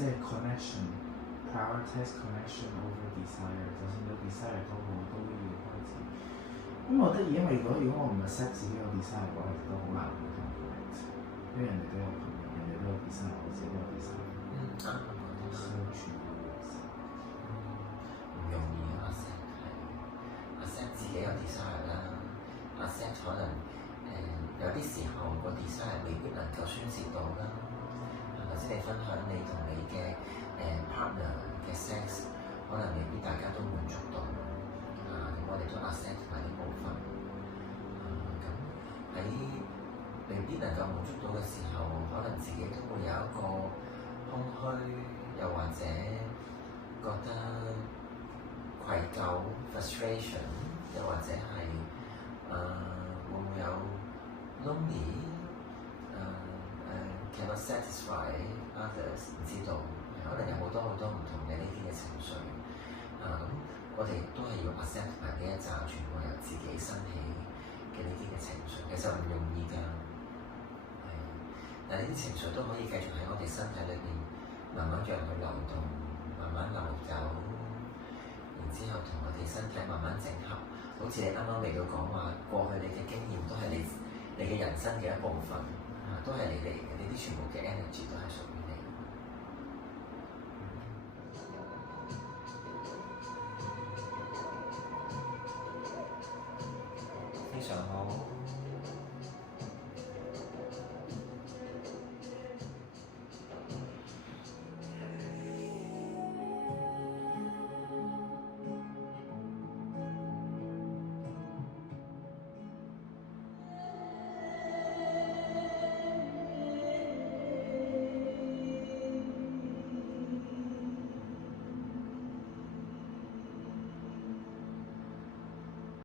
即係 connection，prioritize connection over desire，就算有 desire 都好，都要開始。咁我覺得，因為如果我唔 accept 自己有 desire 嘅話，其實都好難去同人 connect，因為人哋都有朋友，人哋都有 desire，我自己都有 desire。啱啱講得相處唔容易啊！accept 自己有 desire 啦，accept 可能有啲時候個 desire 未必能夠宣泄到啦。頭先你分享你同你嘅partner 嘅 sex， 可能未必大家都滿足到。咁我哋都 accept 埋呢部分。咁喺未必能夠滿足到嘅時候，可能自己都會有一個空虛，又或者覺得愧疚 frustration， 又或者係會唔會有 lonely， cannot satisfy others， 唔知道，可能有好多唔同嘅呢啲嘅情緒。咁我哋都係要 accept 埋呢一紮全部由自己生起嘅呢啲嘅情緒，其實唔容易㗎。但係呢啲情緒都可以繼續喺我哋身體裏邊慢慢讓佢流動，慢慢流走，然之後同我哋身體慢慢整合。好似你啱啱嚟到講話，過去你嘅經驗都係你嘅人生嘅一部分，都係你哋嘅，呢啲全部嘅 energy 都係屬於你。非常好。